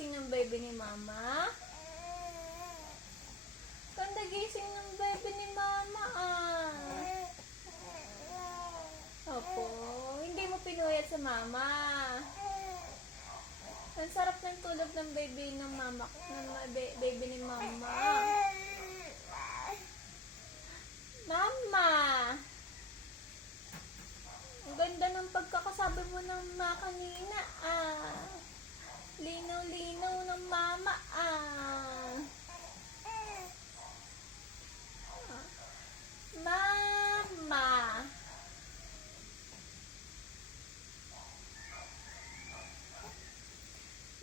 gising ng baby ni mama? Ganda gising ng baby ni mama Opo, hindi mo pinuyat sa mama. Ang sarap ng tulog ng baby ng mama, baby ni mama. Mama! Ang ganda ng pagkakasabi mo ng mama kanina Linaw-linaw ng mama Mama!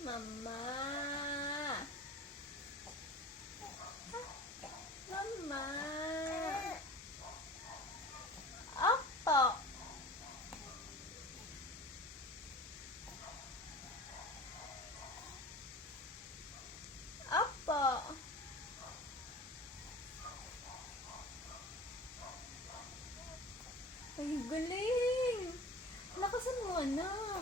Mama! Mama! Opo! Opo! Ay, galing! Lakasan mo, anak.